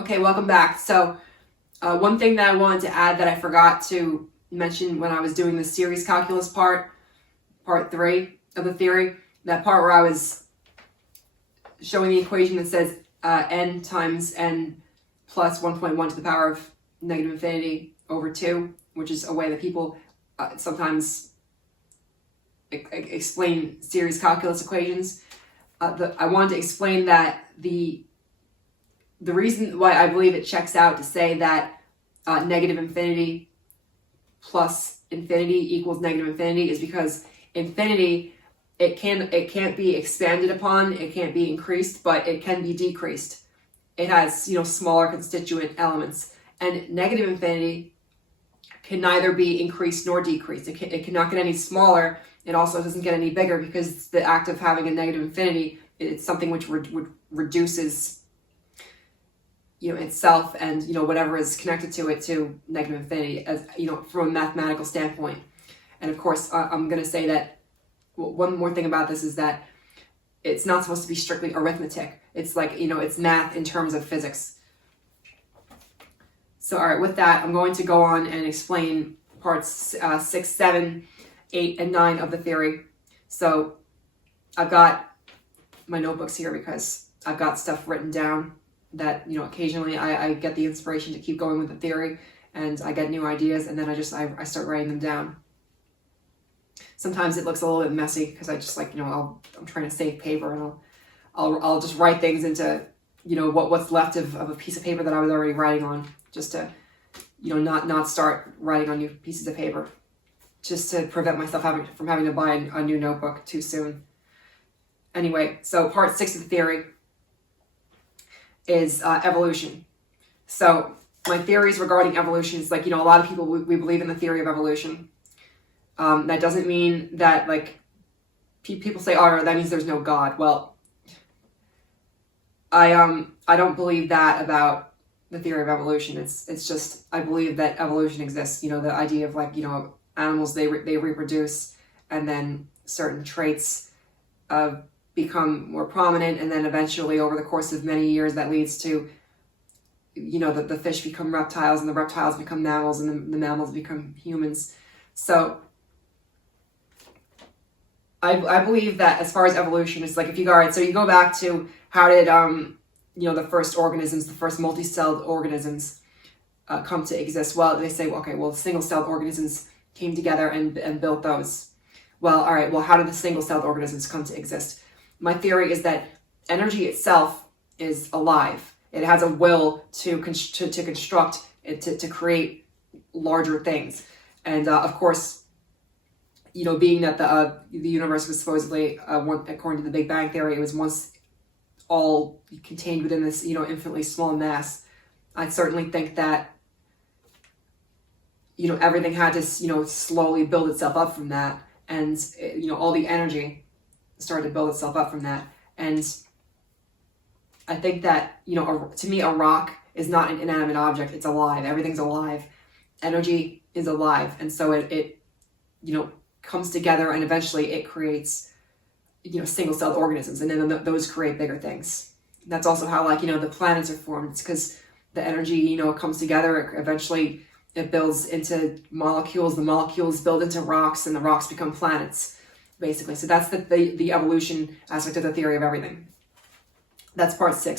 Okay, welcome back. So one thing that I wanted to add that I forgot to mention when I was doing the series calculus part 3 of the theory, that part where I was showing the equation that says n times n plus 1.1 to the power of negative infinity over 2, which is a way that people sometimes explain series calculus equations. I wanted to explain that the reason why I believe it checks out to say that negative infinity plus infinity equals negative infinity is because infinity, it can't be expanded upon, it can't be increased, but it can be decreased. It has, smaller constituent elements. And negative infinity can neither be increased nor decreased. It cannot get any smaller. It also doesn't get any bigger because it's the act of having a negative infinity. It's something which reduces itself and whatever is connected to it to negative infinity, as from a mathematical standpoint. And of course, I'm going to say that one more thing about this is that it's not supposed to be strictly arithmetic. It's like it's math in terms of physics. So all right, with that, I'm going to go on and explain parts 6, 7, 8, and 9 of the theory. So I've got my notebooks here because I've got stuff written down that occasionally I get the inspiration to keep going with the theory, and I get new ideas, and then I start writing them down. Sometimes it looks a little bit messy because I just I'm trying to save paper, and I'll just write things into what's left of a piece of paper that I was already writing on, just to not start writing on new pieces of paper, just to prevent myself from having to buy a new notebook too soon. Anyway, so part 6 of the theory is evolution. So my theories regarding evolution is a lot of people, we believe in the theory of evolution. That doesn't mean that people say, oh, that means there's no God. Well, I don't believe that about the theory of evolution. It's just, I believe that evolution exists. The idea of animals, they reproduce, and then certain traits become more prominent, and then eventually over the course of many years that leads to the fish become reptiles, and the reptiles become mammals, and the mammals become humans. So I believe that as far as evolution, it's if you go, all right, so you go back to how did the first organisms, the first multi-celled organisms come to exist. Well, they say, okay, well, single-celled organisms came together and built those. Well, all right, well, how did the single-celled organisms come to exist? My theory is that energy itself is alive. It has a will to construct, to create larger things. And of course, being that the universe was supposedly, according to the Big Bang Theory, it was once all contained within this, infinitely small mass. I certainly think that, everything had to, slowly build itself up from that. And, all the energy started to build itself up from that. And I think that, to me, a rock is not an inanimate object. It's alive. Everything's alive. Energy is alive. And so it comes together, and eventually it creates, single-celled organisms. And then those create bigger things. That's also how, the planets are formed. It's because the energy, comes together. Eventually it builds into molecules. The molecules build into rocks, and the rocks become planets, basically. So that's the evolution aspect of the theory of everything. That's part 6.